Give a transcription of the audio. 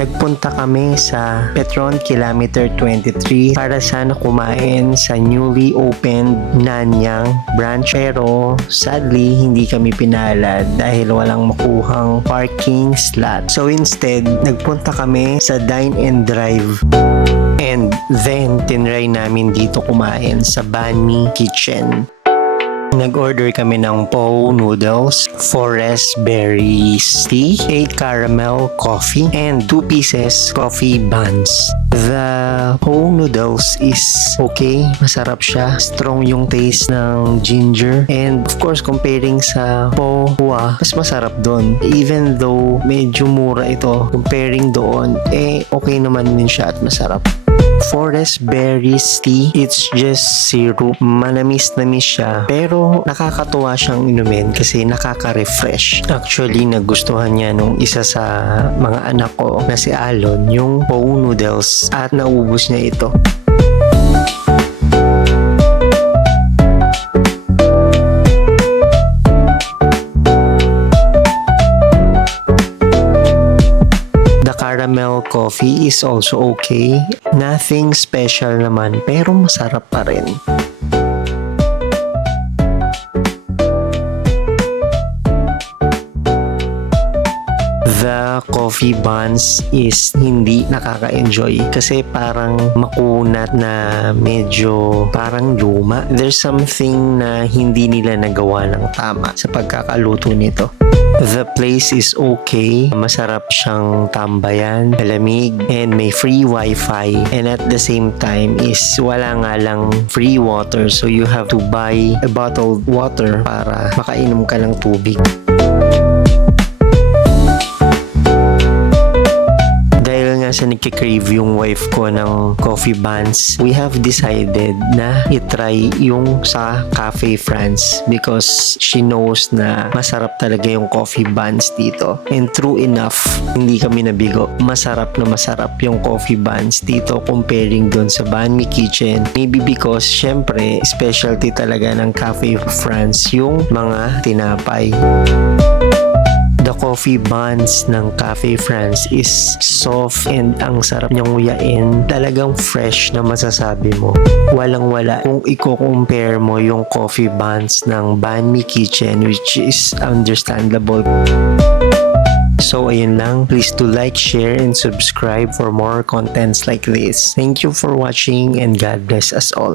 Nagpunta kami sa Petron Kilometer 23 para sana kumain sa newly opened Nanyang branch, pero sadly hindi kami pinalad dahil walang makuhang parking slot. So instead, nagpunta kami sa Dine and Drive. And then, tinry namin dito kumain sa Banh Mi Kitchen. Nag-order kami ng po noodles, forest berries tea, 8 caramel coffee, and 2 pieces coffee buns. The po noodles is okay, masarap siya. Strong yung taste ng ginger. And of course, comparing sa po hua, mas masarap doon. Even though medyo mura ito, comparing doon, okay naman din siya at masarap. Forest berries tea, it's just syrup. Manamis-namis siya, pero nakakatuwa siyang inumin kasi nakaka-refresh. Actually, nagustuhan niya nung isa sa mga anak ko na si Alon yung po noodles at naubos niya ito. Caramel coffee is also okay. Nothing special naman, pero masarap pa rin. The coffee buns is hindi nakaka-enjoy kasi parang makunat na medyo parang luma. There's something na hindi nila nagawa ng tama sa pagkakaluto nito. The place is okay. Masarap siyang tambayan, malamig, and may free wifi. And at the same time is wala nga lang free water. So you have to buy a bottled water para makainom ka ng tubig. Sa nagkikrave yung wife ko ng coffee buns, we have decided na itry yung sa Cafe France because she knows na masarap talaga yung coffee buns dito. And true enough, hindi kami nabigo. Masarap na masarap yung coffee buns dito comparing dun sa Banh Mi Kitchen. Maybe because syempre specialty talaga ng Cafe France yung mga tinapay. The coffee buns ng Cafe France is soft and ang sarap niyang nguyain. Talagang fresh na masasabi mo. Walang-wala kung i-compare mo yung coffee buns ng Banh Mi Kitchen, which is understandable. So ayun lang. Please do like, share, and subscribe for more contents like this. Thank you for watching and God bless us all.